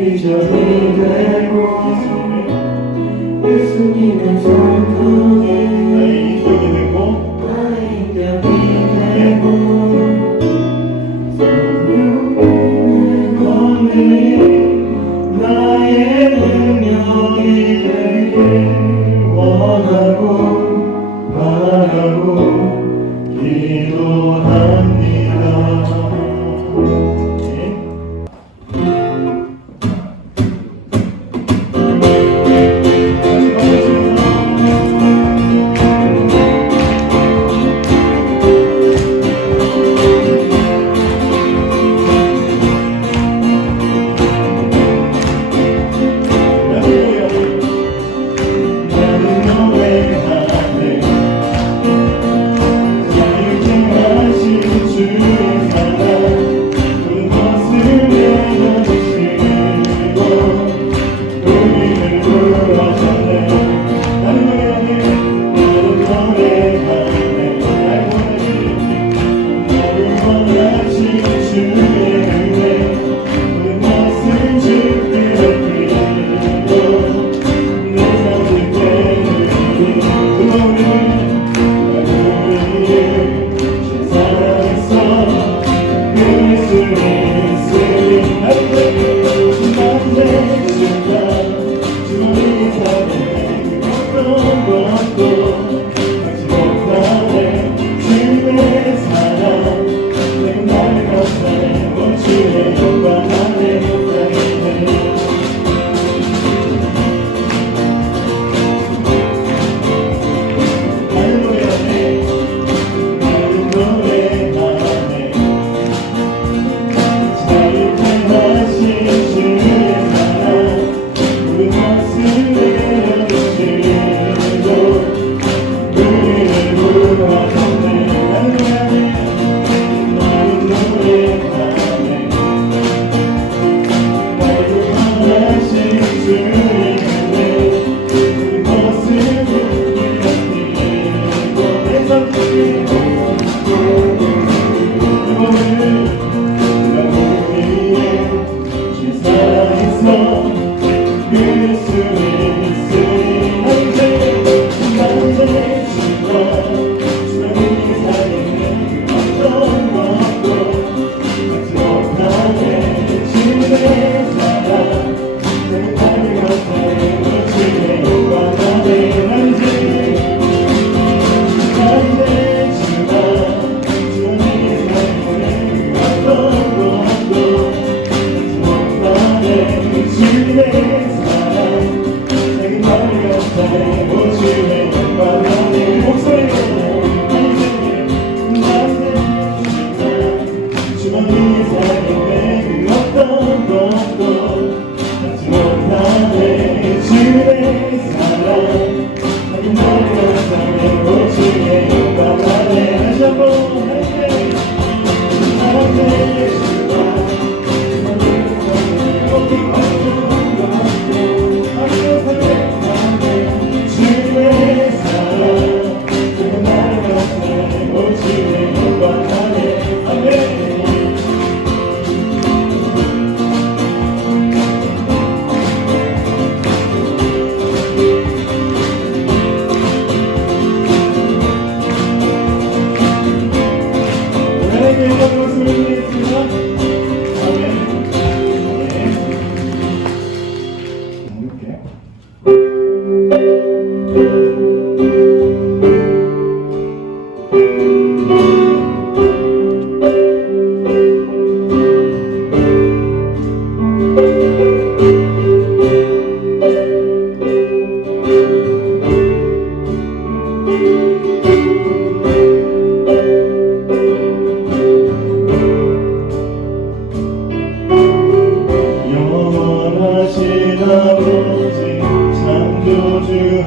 비전이 되고 예수님의 성품에 나의 인격이 되고 성령의 권능이 나의 능력이 되길 원하고 바라고 기도합니다.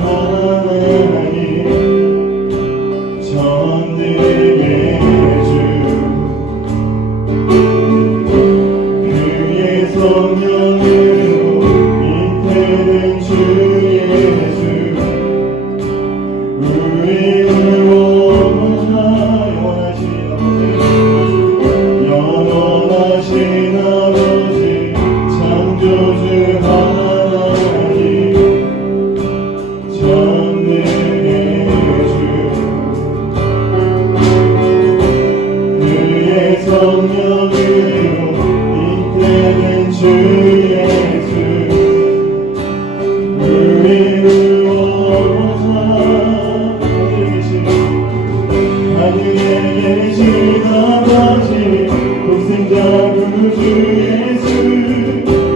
하나님 천국의 주 그의 성령으로 잉태된 주 예수 우리를 영원하신 아버지 창조주 하나님 천국의 주 그의 성령으로 잉태된 주 예수 우리를 원하사 하늘에 계신 아버지 독생자 구주 예수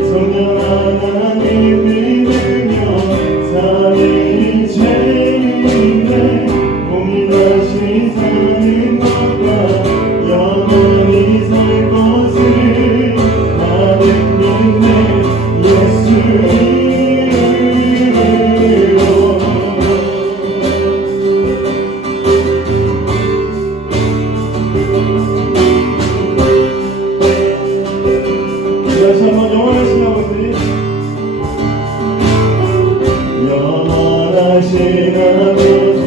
성령 하나님 믿으며 삼위일체인데 몸이 다시 사는 것과 영원히 살 것을 나는 믿네 예수 이름으로 다시 한번 영원하신 아버지 영원하신 아버지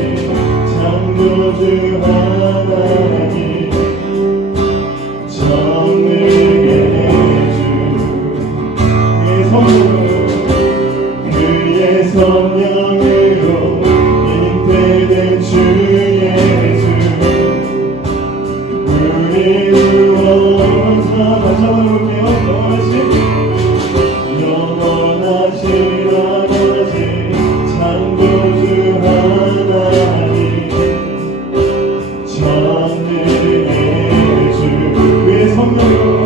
창조주 하나님 천국의 주 그의 성령으로 잉태된 주 예수 우리를 원하사 다시 한번 볼게요. 영원하신 아버지 창조주 하나님 천국의 주 그의 성령으로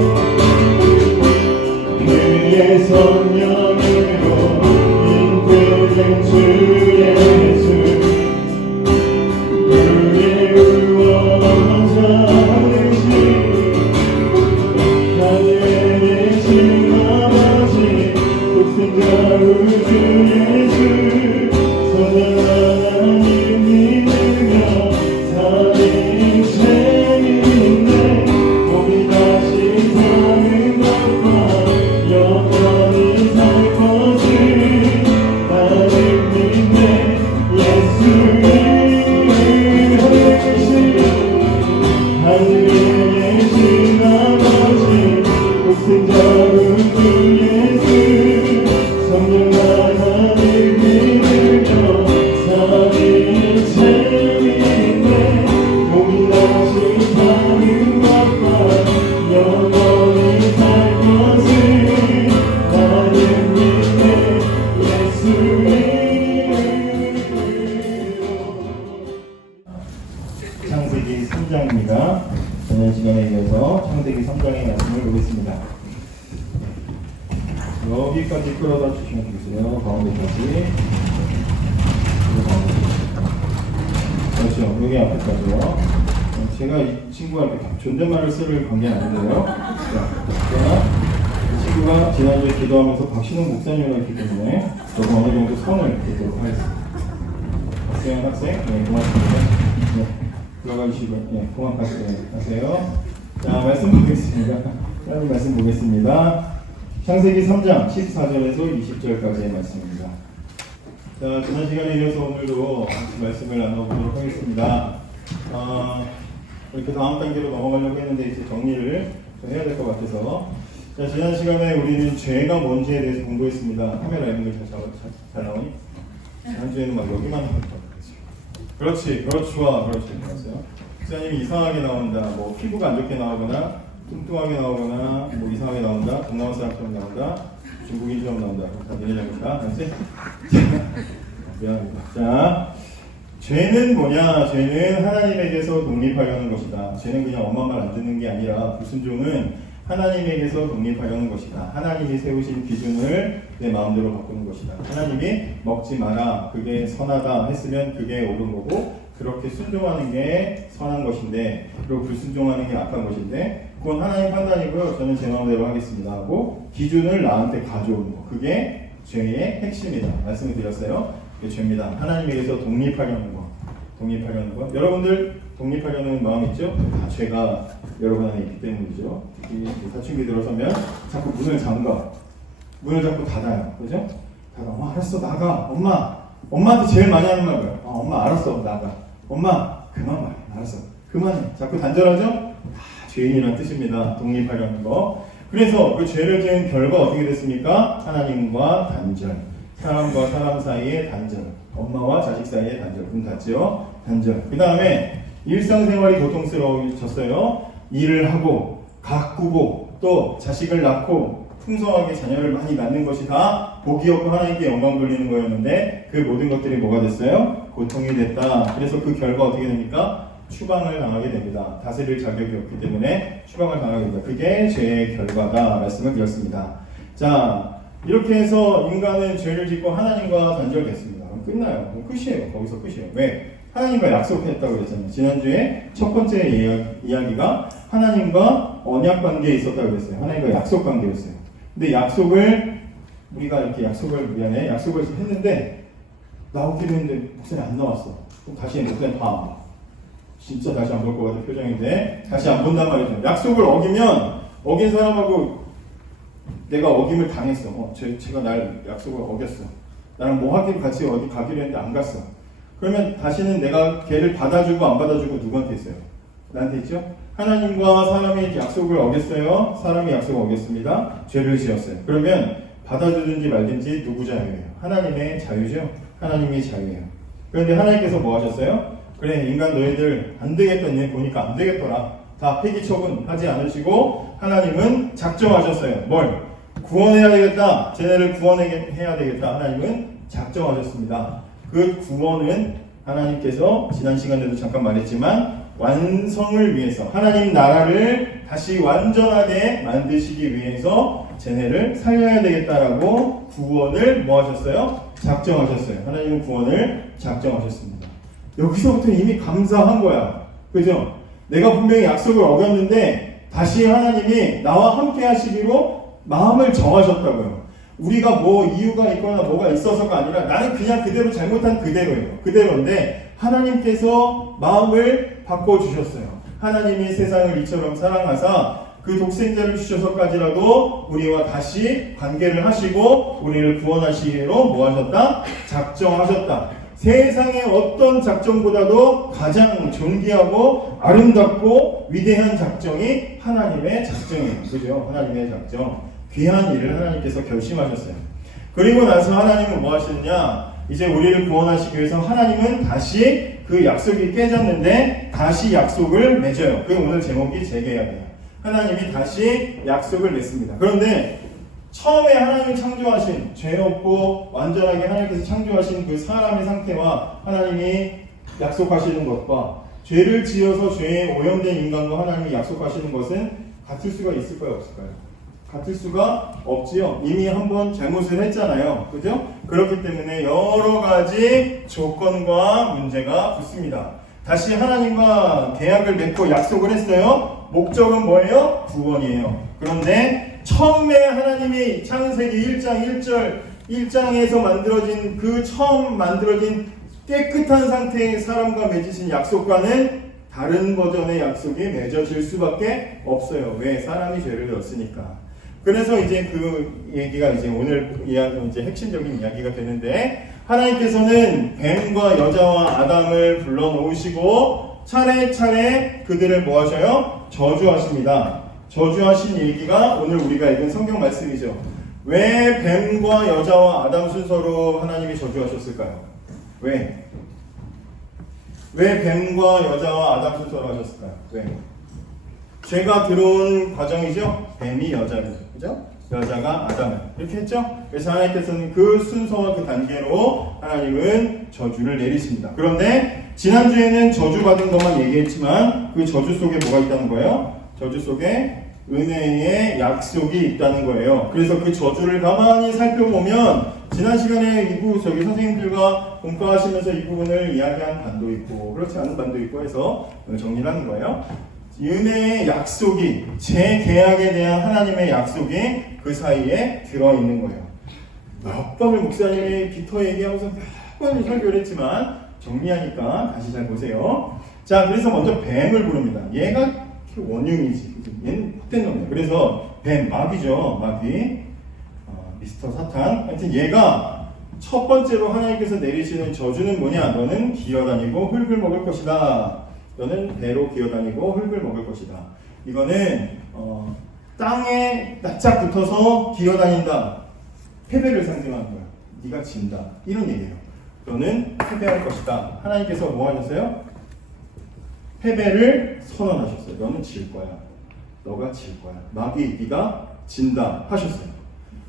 잉태된 주 예수 우리를 원하사 하늘에 계신 아버지 독생자 우주 예수 성령 하나님 믿으며 삼위일체인데 몸이 다시 사는 것과 영원히 살 것을 나는 믿네 예수 하늘에 계신 아버지 독생자 우주 예수 성령 하나님 믿으며 삼위일체인데 몸이 다시 사는 것과 영원히 살 것을 나는 믿네 예수 이름으로 창세기 3장입니다. 저는 시간에 이어서 창세기 3장의 말씀을 보겠습니다. 여기까지 끌어다 주시면 되세요. 가운데까지. 그렇죠. 여기 앞에까지요. 제가 이 친구한테 존댓말을 쓸 관계는 아닌데요. 그러나 이 친구가 지난주에 기도하면서 박신웅 목사님을 했기 때문에 조금 어느 정도 선을 긋도록 하겠습니다. 박세현 학생, 네, 고맙습니다. 네, 들어가주시고, 네, 고맙하세요. 자, 말씀 보겠습니다. 하나님 말씀 보겠습니다. 창세기 3장 14절에서 20절까지의 말씀입니다. 자, 지난 시간에 이어서 오늘도 같이 말씀을 나눠보도록 하겠습니다. 이렇게 다음 단계로 넘어가려고 했는데 이제 정리를 좀 해야 될 것 같아서 자, 지난 시간에 우리는 죄가 뭔지에 대해서 공부했습니다. 카메라 앵글 잘 나오니? 지난주에는 막 여기만 나왔다. 그렇지, 좋아, 좋았어요. 목사님이 이상하게 나온다, 뭐 피부가 안 좋게 나오거나 뚱뚱하게 나오거나 뭐 이상하게 나온다, 동남아 사람처럼 나온다, 중국인처럼 나온다. 다 니네 잘못이다. 알았지? 미안합니다. 자, 죄는 뭐냐? 죄는 하나님에게서 독립하려는 것이다. 죄는 그냥 엄마 말 안 듣는 게 아니라 불순종은 하나님에게서 독립하려는 것이다. 하나님이 세우신 기준을 내 마음대로 바꾸는 것이다. 하나님이 먹지 마라, 그게 선하다 했으면 그게 옳은 거고, 그렇게 순종하는 게 선한 것인데, 그리고 불순종하는 게 악한 것인데, 그건 하나님 판단이고요. 저는 제 마음대로 하겠습니다 하고 기준을 나한테 가져오는 거, 그게 죄의 핵심이다 말씀을 드렸어요. 그게 죄입니다. 하나님에게서 독립하려는 거. 독립하려는 거. 여러분들 독립하려는 마음 있죠? 다 죄가 여러분 안에 있기 때문이죠. 특히 사춘기 들어서면 자꾸 문을 잠가. 문을 자꾸 닫아요. 그죠? 닫아. 알았어, 나가. 엄마한테 제일 많이 하는 말 뭐야? 엄마, 알았어, 나가. 엄마, 그만 말해. 알았어. 그만해. 자꾸 단절하죠? 다 죄인이라는 뜻입니다. 독립하려는 거. 그래서 그 죄를 지은 결과 어떻게 됐습니까? 하나님과 단절. 사람과 사람 사이의 단절. 엄마와 자식 사이의 단절. 문 닫죠? 단절. 그 다음에 일상생활이 고통스러워졌어요. 일을 하고, 가꾸고, 또 자식을 낳고, 풍성하게 자녀를 많이 낳는 것이 다 복이 없고 하나님께 영광 돌리는 거였는데 그 모든 것들이 뭐가 됐어요? 고통이 됐다. 그래서 그 결과 어떻게 됩니까? 추방을 당하게 됩니다. 다스릴 자격이 없기 때문에 추방을 당하게 됩니다. 그게 죄의 결과다 말씀을 드렸습니다. 자, 이렇게 해서 인간은 죄를 짓고 하나님과 단절됐습니다. 그럼 끝나요. 그럼 끝이에요. 거기서 끝이에요. 왜? 하나님과 약속했다고 그랬잖아요. 지난주에 첫 번째 이야기가 하나님과 언약 관계에 있었다고 그랬어요. 하나님과 약속 관계였어요. 근데 약속을 우리가 이렇게 약속을 했는데 나오기로 했는데 목사님 안 나왔어. 그럼 다시 목사님 봐. 진짜 다시 안 볼 것 같은 표정인데 다시 안 본단 말이죠. 약속을 어기면 어긴 사람하고 내가 어김을 당했어. 제가 날 약속을 어겼어. 나랑 뭐 하기로 같이 어디 가기로 했는데 안 갔어. 그러면 다시는 내가 걔를 받아주고 안 받아주고 누구한테 있어요? 나한테 있죠? 하나님과 사람이 약속을 어겼어요. 사람이 약속을 어겼습니다. 죄를 지었어요. 그러면 받아주든지 말든지 누구 자유예요? 하나님의 자유죠. 하나님의 자유예요. 그런데 하나님께서 뭐 하셨어요? 그래, 인간 너희들 안 되겠다. 얘 보니까 안 되겠더라. 다 폐기 처분하지 않으시고 하나님은 작정하셨어요. 뭘? 구원해야 되겠다. 쟤네를 구원해야 되겠다. 하나님은 작정하셨습니다. 그 구원은 하나님께서 지난 시간에도 잠깐 말했지만 완성을 위해서 하나님 나라를 다시 완전하게 만드시기 위해서 쟤네를 살려야 되겠다라고 구원을 뭐 하셨어요? 작정하셨어요. 하나님은 구원을 작정하셨습니다. 여기서부터 이미 감사한 거야. 그죠? 내가 분명히 약속을 어겼는데 다시 하나님이 나와 함께 하시기로 마음을 정하셨다고요. 우리가 뭐 이유가 있거나 뭐가 있어서가 아니라 나는 그냥 그대로 잘못한 그대로예요. 그대로인데 하나님께서 마음을 바꿔주셨어요. 하나님이 세상을 이처럼 사랑하사 그 독생자를 주셔서까지라도 우리와 다시 관계를 하시고 우리를 구원하시기로 뭐 하셨다? 작정하셨다. 세상의 어떤 작정보다도 가장 존귀하고 아름답고 위대한 작정이 하나님의 작정이에요. 그죠? 하나님의 작정. 귀한 일을 하나님께서 결심하셨어요. 그리고 나서 하나님은 뭐 하시느냐? 이제 우리를 구원하시기 위해서 하나님은 다시 그 약속이 깨졌는데 다시 약속을 맺어요. 그게 오늘 제목이 재계약이에요. 하나님이 다시 약속을 맺습니다. 그런데 처음에 하나님이 창조하신 죄 없고 완전하게 하나님께서 창조하신 그 사람의 상태와 하나님이 약속하시는 것과 죄를 지어서 죄에 오염된 인간과 하나님이 약속하시는 것은 같을 수가 있을까요? 없을까요? 같을 수가 없지요. 이미 한번 잘못을 했잖아요. 그죠? 그렇기 때문에 여러 가지 조건과 문제가 붙습니다. 다시 하나님과 계약을 맺고 약속을 했어요. 목적은 뭐예요? 구원이에요. 그런데 처음에 하나님이 창세기 1장 1절에서 만들어진 그 처음 만들어진 깨끗한 상태의 사람과 맺으신 약속과는 다른 버전의 약속이 맺어질 수밖에 없어요. 왜? 사람이 죄를 졌으니까. 그래서 이제 그 얘기가 이제 오늘 이야기 이제 핵심적인 이야기가 되는데 하나님께서는 뱀과 여자와 아담을 불러놓으시고 차례차례 그들을 뭐 하셔요? 저주하십니다. 저주하신 얘기가 오늘 우리가 읽은 성경 말씀이죠. 왜 뱀과 여자와 아담 순서로 하나님이 저주하셨을까요? 왜? 왜 뱀과 여자와 아담 순서로 하셨을까요? 왜? 죄가 들어온 과정이죠. 뱀이 여자를, 그죠? 여자가 아담을 이렇게 했죠. 그래서 하나님께서는 그 순서와 그 단계로 하나님은 저주를 내리십니다. 그런데 지난주에는 저주받은 것만 얘기했지만 그 저주 속에 뭐가 있다는 거예요? 저주 속에 은혜의 약속이 있다는 거예요. 그래서 그 저주를 가만히 살펴보면 지난 시간에 선생님들과 공부하시면서 이 부분을 이야기한 반도 있고 그렇지 않은 반도 있고 해서 정리를 하는 거예요. 은혜의 약속이 재계약에 대한 하나님의 약속이 그 사이에 들어있는 거예요. 몇 번을 목사님이 비터 얘기하면서 조금 설교를 했지만 정리하니까 다시 잘 보세요. 자, 그래서 먼저 뱀을 부릅니다. 얘가 원흉이지. 얘는 헛된 놈이에요. 그래서 뱀, 마귀죠. 마귀. 미스터 사탄. 하여튼 얘가 첫 번째로 하나님께서 내리시는 저주는 뭐냐? 너는 기어다니고 흙을 먹을 것이다. 너는 배로 기어다니고 흙을 먹을 것이다. 이거는 땅에 납작 붙어서 기어다닌다. 패배를 상징하는 거야. 네가 진다. 이런 얘기예요. 너는 패배할 것이다. 하나님께서 뭐 하셨어요? 패배를 선언하셨어요. 너는 질 거야. 너가 질 거야. 마귀, 네가 진다 하셨어요.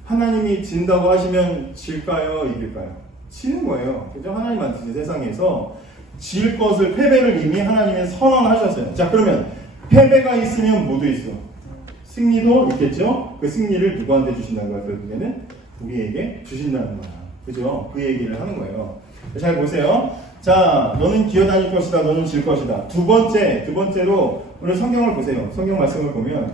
하나님이 진다고 하시면 질까요? 이길까요? 지는 거예요. 그죠? 하나님한테 세상에서 질 것을, 패배를 이미 하나님이 선언하셨어요. 자, 그러면 패배가 있으면 뭐도 있어? 승리도 있겠죠? 그 승리를 누구한테 주신다는 거야? 결국에는 우리에게 주신다는 거야. 그죠? 그 얘기를 하는 거예요. 잘 보세요. 자, 너는 기어다닐 것이다. 너는 질 것이다. 두 번째로 오늘 성경을 보세요. 성경 말씀을 보면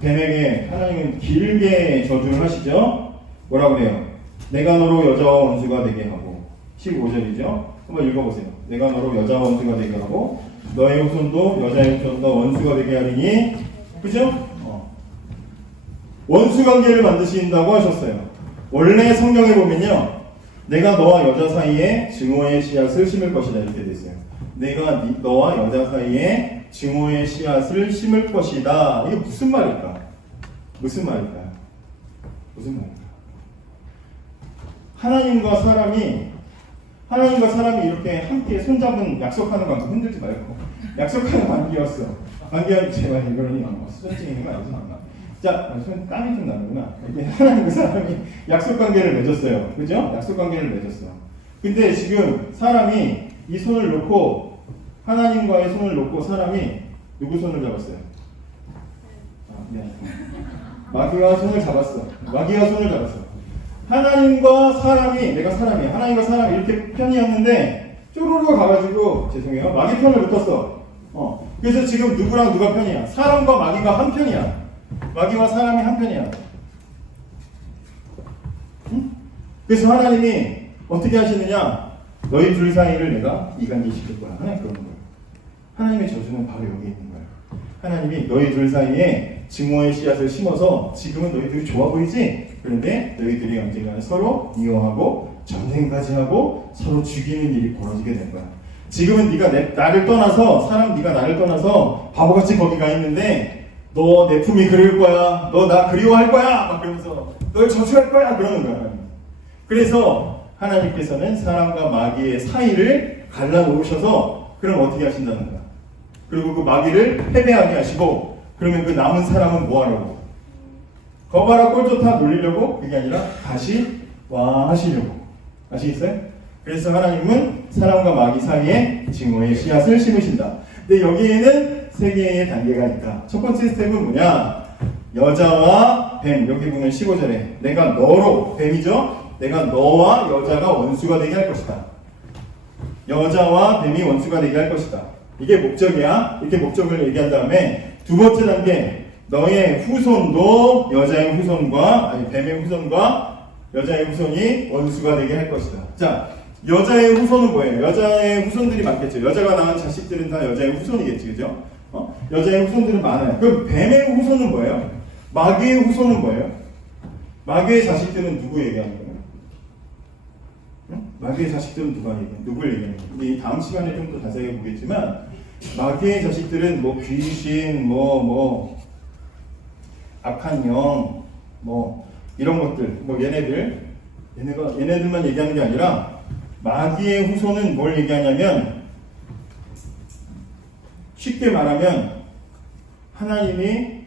뱀에게 하나님은 길게 저주를 하시죠. 뭐라고 그래요? 내가 너로 여자와 원수가 되게 하고 15절이죠. 한번 읽어보세요. 내가 너로 여자와 원수가 되게 하고 너의 후손도 여자의 후손도 원수가 되게 하리니, 그죠? 원수 관계를 만드신다고 하셨어요. 원래 성경에 보면요, 내가 너와 여자 사이에 증오의 씨앗을 심을 것이다 이렇게 돼 있어요. 내가 너와 여자 사이에 증오의 씨앗을 심을 것이다. 이게 무슨 말일까? 무슨 말일까요? 무슨 말일까? 하나님과 사람이 이렇게 함께 손잡은 약속하는 관계, 흔들지 말고 약속하는 관계였어. 관계는 제발 이거니 수전증인 거 아니죠? 자, 땀이 좀 나는구나. 하나님과 사람이 약속 관계를 맺었어요. 그죠? 약속 관계를 맺었어. 근데 지금 사람이 이 손을 놓고, 하나님과의 손을 놓고 사람이 누구 손을 잡았어요? 미안해. 마귀와 손을 잡았어. 마귀와 손을 잡았어. 하나님과 사람이, 내가 사람이야. 하나님과 사람이 이렇게 편이었는데 쪼르르 가가지고, 죄송해요, 마귀 편을 붙었어. 그래서 지금 누구랑 누가 편이야? 사람과 마귀가 한 편이야. 마귀와 사람이 한 편이야. 응? 그래서 하나님이 어떻게 하시느냐? 너희 둘 사이를 내가 이간질 시킬 거야. 하나님 그러는 거예요. 하나님의 저주는 바로 여기 있는 거예요. 하나님이 너희 둘 사이에 증오의 씨앗을 심어서 지금은 너희들이 좋아 보이지? 그런데 너희들이 언젠가는 서로 미워하고 전쟁까지 하고 서로 죽이는 일이 벌어지게 될 거야. 지금은 네가 나를 떠나서, 네가 나를 떠나서 바보같이 거기 가 있는데 너 내 품이 그릴 거야. 너 나 그리워할 거야. 막 그러면서 널 저주할 거야. 그러는 거야. 그래서 하나님께서는 사람과 마귀의 사이를 갈라놓으셔서 그럼 어떻게 하신다는 거야. 그리고 그 마귀를 패배하게 하시고, 그러면 그 남은 사람은 뭐 하려고? 거봐라 꼴 좋다 놀리려고? 그게 아니라 다시 와 하시려고. 아시겠어요? 그래서 하나님은 사람과 마귀 사이에 증오의 씨앗을 심으신다. 근데 여기에는 세 개의 단계가 있다. 첫 번째 스텝은 뭐냐? 여자와 뱀. 여기 보면 15절에 내가 너로, 뱀이죠? 내가 너와 여자가 원수가 되게 할 것이다. 여자와 뱀이 원수가 되게 할 것이다. 이게 목적이야. 이렇게 목적을 얘기한 다음에 두 번째 단계, 너의 후손도 여자의 후손과, 뱀의 후손과 여자의 후손이 원수가 되게 할 것이다. 자, 여자의 후손은 뭐예요? 여자의 후손들이 많겠죠. 여자가 낳은 자식들은 다 여자의 후손이겠지, 그죠? 여자의 후손들은 많아요. 그럼 뱀의 후손은 뭐예요? 마귀의 후손은 뭐예요? 마귀의 자식들은 누구 얘기하는 거예요? 응? 마귀의 자식들은 누굴 얘기하는 거예요? 근데 다음 시간에 좀 더 자세히 보겠지만, 마귀의 자식들은 뭐 귀신, 악한 영, 이런 것들, 얘네들만 얘기하는 게 아니라, 마귀의 후손은 뭘 얘기하냐면, 쉽게 말하면 하나님이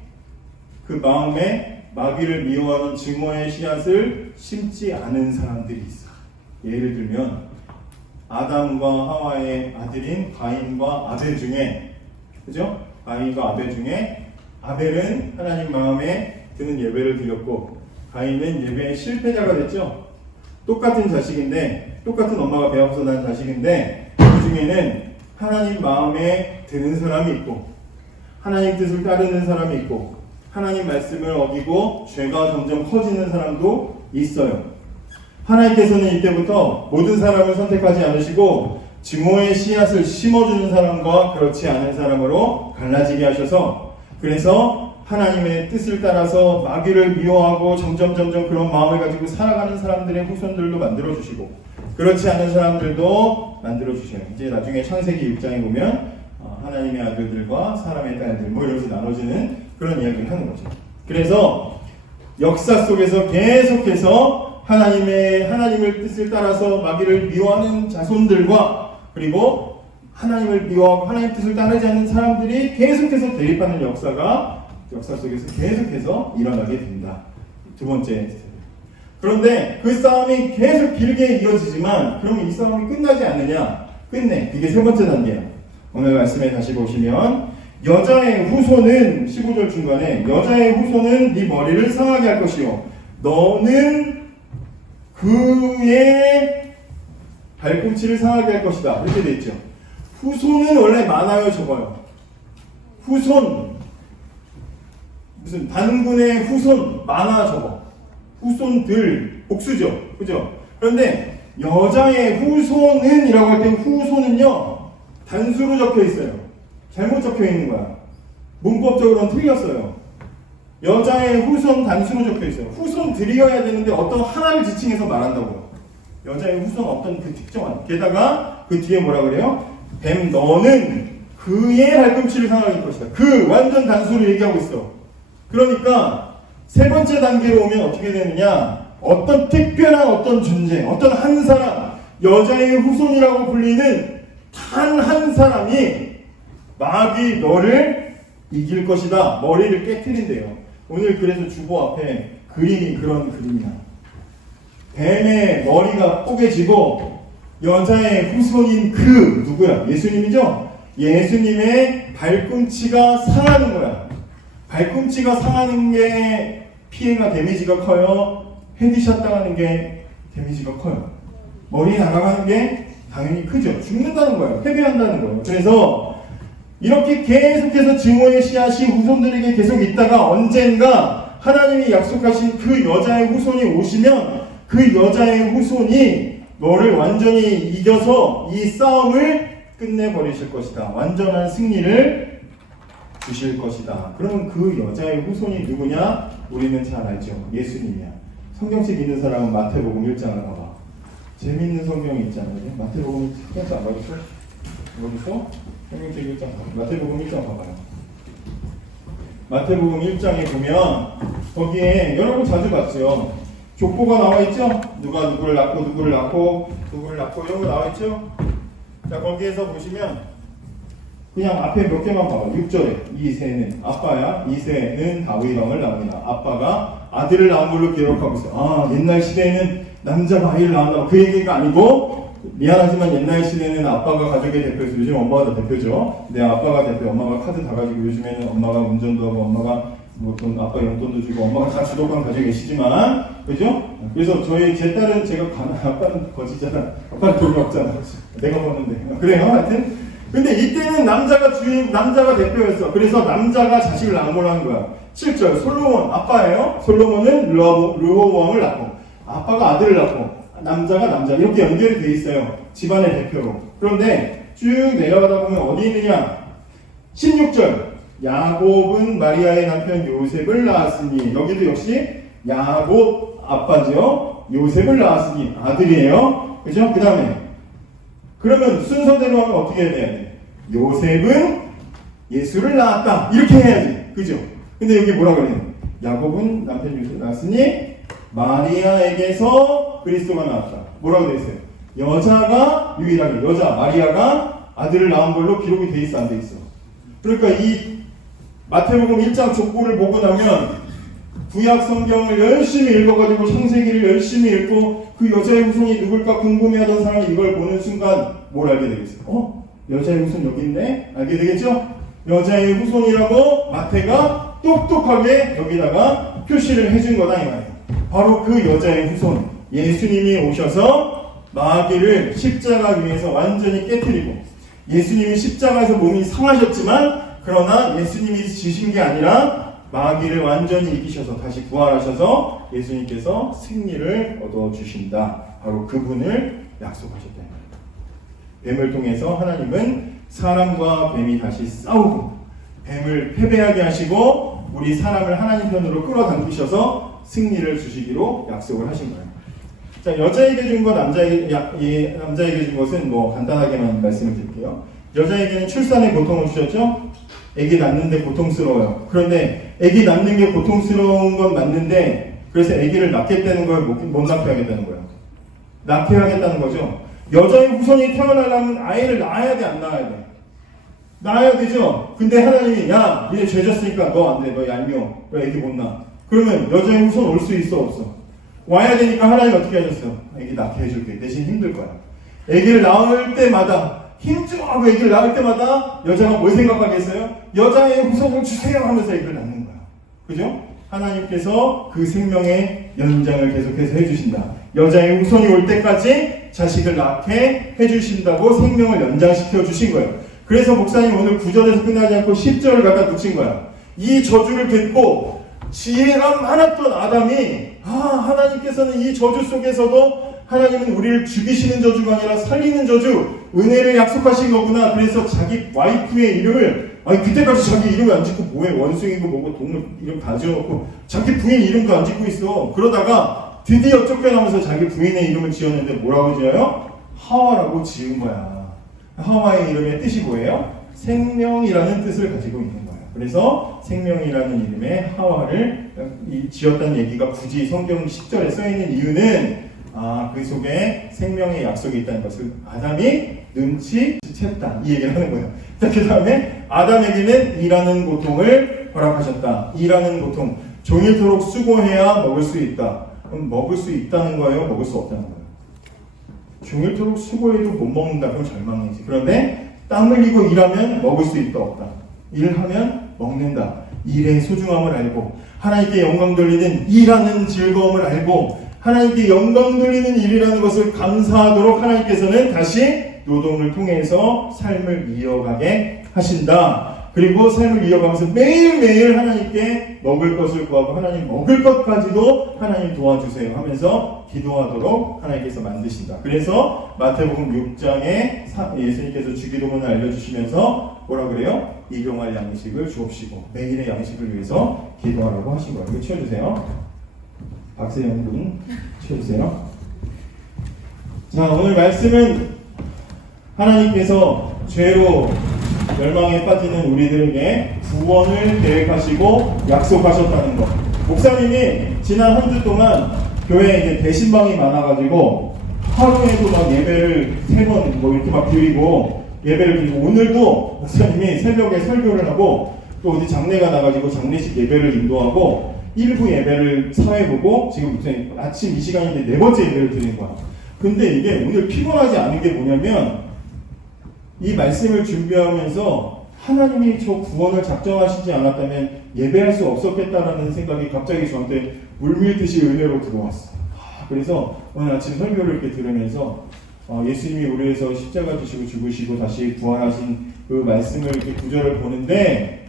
그 마음에 마귀를 미워하는 증오의 씨앗을 심지 않은 사람들이 있어. 예를 들면 아담과 하와의 아들인 가인과 아벨 중에, 그죠? 가인과 아벨 중에 아벨은 하나님 마음에 드는 예배를 드렸고 가인은 예배의 실패자가 됐죠. 똑같은 자식인데, 똑같은 엄마가 배 아파서 난 자식인데, 그 중에는 하나님 마음에 드는 사람이 있고, 하나님 뜻을 따르는 사람이 있고, 하나님 말씀을 어기고 죄가 점점 커지는 사람도 있어요. 하나님께서는 이때부터 모든 사람을 선택하지 않으시고 증오의 씨앗을 심어주는 사람과 그렇지 않은 사람으로 갈라지게 하셔서, 그래서 하나님의 뜻을 따라서 마귀를 미워하고 점점 그런 마음을 가지고 살아가는 사람들의 후손들도 만들어주시고 그렇지 않은 사람들도 만들어주셔요. 이제 나중에 창세기 6장에 보면 하나님의 아들들과 사람의 딸들 뭐 이러면서 나눠지는 그런 이야기를 하는 거죠. 그래서 역사 속에서 계속해서 하나님을 뜻을 따라서 마귀를 미워하는 자손들과 그리고 하나님을 미워하고 하나님 뜻을 따르지 않는 사람들이 계속해서 대립하는 역사가 역사 속에서 계속해서 일어나게 됩니다. 두 번째. 그런데 그 싸움이 계속 길게 이어지지만 그러면 이 싸움이 끝나지 않느냐? 끝내. 이게 세 번째 단계예요. 오늘 말씀에 다시 보시면 여자의 후손은 15절 중간에 여자의 후손은 네 머리를 상하게 할 것이요 너는 그의 발꿈치를 상하게 할 것이다. 이렇게 되어 있죠. 후손은 원래 많아요, 적어요. 후손 무슨 단군의 후손 많아 적어. 후손들 복수죠, 그죠? 그런데 여자의 후손은 이라고 할 때 후손은요 단수로 적혀 있어요. 잘못 적혀 있는 거야. 문법적으로는 틀렸어요. 여자의 후손 단수로 적혀 있어요. 후손들이어야 되는데 어떤 하나를 지칭해서 말한다고요. 여자의 후손 어떤 그 특정한. 게다가 그 뒤에 뭐라 그래요? 뱀 너는 그의 발꿈치를 상하게 할 것이다. 그 완전 단수로 얘기하고 있어. 그러니까 세 번째 단계로 오면 어떻게 되느냐? 어떤 특별한 어떤 존재, 어떤 한 사람, 여자의 후손이라고 불리는 단 한 사람이 마귀 너를 이길 것이다. 머리를 깨트린대요. 오늘 그래서 주보 앞에 그림이 그런 그림이야. 뱀의 머리가 뽀개지고 여자의 후손인 그 누구야? 예수님이죠? 예수님의 발꿈치가 상하는 거야. 발꿈치가 상하는 게 피해가 데미지가 커요. 헤드샷 당하는 게 데미지가 커요. 머리 날아가는 게 당연히 크죠. 죽는다는 거예요. 패배한다는 거예요. 그래서 이렇게 계속해서 증오의 씨앗이 후손들에게 계속 있다가 언젠가 하나님이 약속하신 그 여자의 후손이 오시면 그 여자의 후손이 너를 완전히 이겨서 이 싸움을 끝내버리실 것이다. 완전한 승리를 주실 것이다. 그러면 그 여자의 후손이 누구냐? 우리는 잘 알죠. 예수님이야. 성경책 있는 사람은 마태복음 1장을 봐봐. 재밌는 성경이 있잖아요. 마태복음 1장 안 봐주세요? 여기서 성경책 1장 봐봐. 마태복음 1장 봐봐요. 마태복음 1장에 보면 거기에 여러분 자주 봤죠. 족보가 나와 있죠? 누가 누구를 낳고 누구를 낳고 누구를 낳고 이런 거 나와 있죠? 자, 거기에서 보시면 그냥 앞에 몇 개만 봐봐. 6절에 이새는 아빠야. 이새는 다윗 왕을 낳으니라. 아빠가 아들을 낳은 걸로 기록하고 있어요. 아, 옛날 시대에는 남자가 아이를 낳았나 그 얘기가 아니고, 미안하지만 옛날 시대에는 아빠가 가족의 대표였어요. 요즘 엄마가 다 대표죠. 내 아빠가 대표, 엄마가 카드 다 가지고, 요즘에는 엄마가 운전도 하고 엄마가 뭐 돈, 아빠 용돈도 주고 엄마가 다 주도권 가지고 계시지만, 그죠? 그래서 제 딸은 제가 아빠는 거지잖아. 아빠는 돈이 없잖아. 내가 버는데. 그래요, 하여튼. 근데 이때는 남자가 대표였어. 그래서 남자가 자식을 낳은 걸로 한 거야. 7절, 솔로몬, 아빠예요. 솔로몬은 르호보암을 낳고, 아빠가 아들을 낳고, 남자, 이렇게 연결이 돼 있어요. 집안의 대표로. 그런데 쭉 내려가다 보면 어디 있느냐? 16절, 야곱은 마리아의 남편 요셉을 낳았으니, 여기도 역시 야곱 아빠죠. 요셉을 낳았으니 아들이에요. 그죠? 그 다음에 그러면 순서대로 하면 어떻게 해야 돼? 요셉은 예수를 낳았다. 이렇게 해야지. 그죠? 근데 여기 뭐라 그래요? 야곱은 남편 요셉을 낳았으니 마리아에게서 그리스도가 나왔다. 뭐라고 돼 있어요? 여자가 유일하게, 여자 마리아가 아들을 낳은 걸로 기록이 돼 있어, 안 돼 있어? 그러니까 이 마태복음 1장 족보를 보고 나면 구약 성경을 열심히 읽어가지고 창세기를 열심히 읽고 그 여자의 후손이 누굴까 궁금해하던 사람이 이걸 보는 순간 뭘 알게 되겠어요? 여자의 후손 여기 있네? 알게 되겠죠? 여자의 후손이라고 마태가 똑똑하게 여기다가 표시를 해준 거다 이 말이에요. 바로 그 여자의 후손 예수님이 오셔서 마귀를 십자가 위에서 완전히 깨트리고, 예수님이 십자가에서 몸이 상하셨지만 그러나 예수님이 지신 게 아니라 마귀를 완전히 이기셔서 다시 부활하셔서 예수님께서 승리를 얻어주신다. 바로 그분을 약속하셨다. 뱀을 통해서 하나님은 사람과 뱀이 다시 싸우고 뱀을 패배하게 하시고 우리 사람을 하나님 편으로 끌어당기셔서 승리를 주시기로 약속을 하신 거예요. 자, 여자에게 준 것, 남자에게 준 것은 뭐 간단하게만 말씀을 드릴게요. 여자에게는 출산의 고통을 주셨죠? 아기 낳는데 고통스러워요. 그런데 아기 낳는 게 고통스러운 건 맞는데 그래서 아기를 낳겠다는 걸 못 낳게 하겠다는 거예요. 낳게 하겠다는 거죠. 여자의 후손이 태어나려면 아이를 낳아야 돼, 안 낳아야 돼? 낳아야 되죠? 근데 하나님이 야, 이제 죄 졌으니까 너 안 돼, 너 얄미워, 너 아기 못 낳아. 그러면 여자의 후손 올 수 있어, 없어? 와야 되니까 하나님이 어떻게 하셨어요? 아기 낳게 해줄게. 대신 힘들 거야. 아기를 낳을 때마다 힘들어하고 아기를 낳을 때마다 여자가 뭘 생각하겠어요? 여자의 후손을 주세요 하면서 아기를 낳는 거야. 그죠? 하나님께서 그 생명의 연장을 계속해서 해주신다. 여자의 후손이 올 때까지 자식을 낳게 해주신다고 생명을 연장시켜 주신 거예요. 그래서 목사님 오늘 9절에서 끝나지 않고 10절을 갖다 붙인 거야. 이 저주를 듣고 지혜가 많았던 아담이 하나님께서는 이 저주 속에서도 하나님은 우리를 죽이시는 저주가 아니라 살리는 저주, 은혜를 약속하신 거구나. 그래서 자기 와이프의 이름을 그때까지 자기 이름을 안 짓고 뭐해, 원숭이고 뭐고 동물 이름 다 지어놓고 자기 부인 이름도 안 짓고 있어. 그러다가 드디어 쫓겨나면서 자기 부인의 이름을 지었는데 뭐라고 지어요? 하와라고 지은 거야. 하와의 이름의 뜻이 뭐예요? 생명이라는 뜻을 가지고 있는 거예요. 그래서 생명이라는 이름의 하와를 지었다는 얘기가 굳이 성경 10절에 써있는 이유는 그 속에 생명의 약속이 있다는 것을 아담이 눈치챘다, 이 얘기를 하는 거예요. 그 다음에 아담에게는 일하는 고통을 허락하셨다. 일하는 고통, 종일토록 수고해야 먹을 수 있다. 그럼 먹을 수 있다는 거예요? 먹을 수 없다는 거예요? 종일토록 수고해도 못 먹는다. 그럼 절망이지. 그런데 땀 흘리고 일하면 먹을 수 있다, 없다. 일하면 먹는다. 일의 소중함을 알고 하나님께 영광 돌리는 일하는 즐거움을 알고 하나님께 영광 돌리는 일이라는 것을 감사하도록 하나님께서는 다시 노동을 통해서 삶을 이어가게 하신다. 그리고 삶을 이어가면서 매일매일 하나님께 먹을 것을 구하고 하나님 먹을 것까지도 하나님 도와주세요 하면서 기도하도록 하나님께서 만드신다. 그래서 마태복음 6장에 예수님께서 주기도문을 알려주시면서 뭐라 그래요? 일용할 양식을 주옵시고 매일의 양식을 위해서 기도하라고 하신 거예요. 이거 치워주세요. 박세영 군 치워주세요. 자, 오늘 말씀은 하나님께서 죄로 멸망에 빠지는 우리들에게 구원을 계획하시고 약속하셨다는 것. 목사님이 지난 한 주 동안 교회에 이제 배신방이 많아가지고 하루에도 막 예배를 3번 뭐 이렇게 막 드리고 예배를 드리고, 오늘도 목사님이 새벽에 설교를 하고 또 어디 장례가 나가지고 장례식 예배를 인도하고 일부 예배를 사회 보고 지금 목사님 아침 이 시간인데 4번째 예배를 드리는 거야. 근데 이게 오늘 피곤하지 않은 게 뭐냐면 이 말씀을 준비하면서 하나님이 저 구원을 작정하시지 않았다면 예배할 수 없었겠다라는 생각이 갑자기 저한테 물밀듯이 은혜로 들어왔어요. 그래서 오늘 아침 설교를 이렇게 들으면서 예수님이 우리 위해서 십자가 지시고 죽으시고 다시 부활하신 그 말씀을 이렇게 구절을 보는데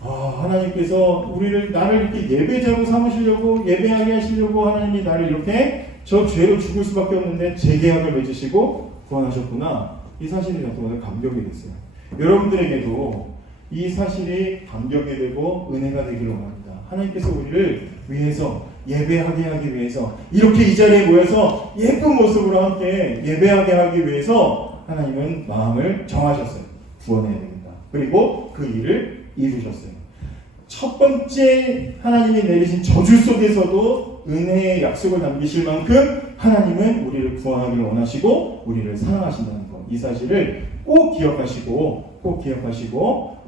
하나님께서 나를 이렇게 예배자로 삼으시려고 예배하게 하시려고 하나님이 나를 이렇게 저 죄로 죽을 수밖에 없는데 재계약을 맺으시고 구원하셨구나. 이 사실이 저한테 감격이 됐어요. 여러분들에게도 이 사실이 감격이 되고 은혜가 되기를 원합니다. 하나님께서 우리를 위해서 예배하게 하기 위해서 이렇게 이 자리에 모여서 예쁜 모습으로 함께 예배하게 하기 위해서 하나님은 마음을 정하셨어요. 구원해야 됩니다. 그리고 그 일을 이루셨어요. 첫 번째 하나님이 내리신 저주 속에서도 은혜의 약속을 남기실 만큼 하나님은 우리를 구원하기를 원하시고 우리를 사랑하신다는 것, 이 사실을 꼭 기억하시고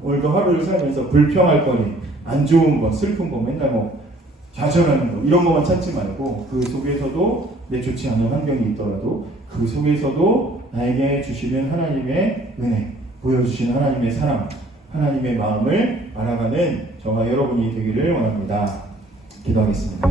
오늘도 하루를 살면서 불평할 거니 안 좋은 거, 슬픈 거, 맨날 뭐 좌절하는 거 이런 것만 찾지 말고 그 속에서도 내 좋지 않은 환경이 있더라도 그 속에서도 나에게 주시는 하나님의 은혜, 보여주시는 하나님의 사랑, 하나님의 마음을 알아가는 저와 여러분이 되기를 원합니다. 기도하겠습니다.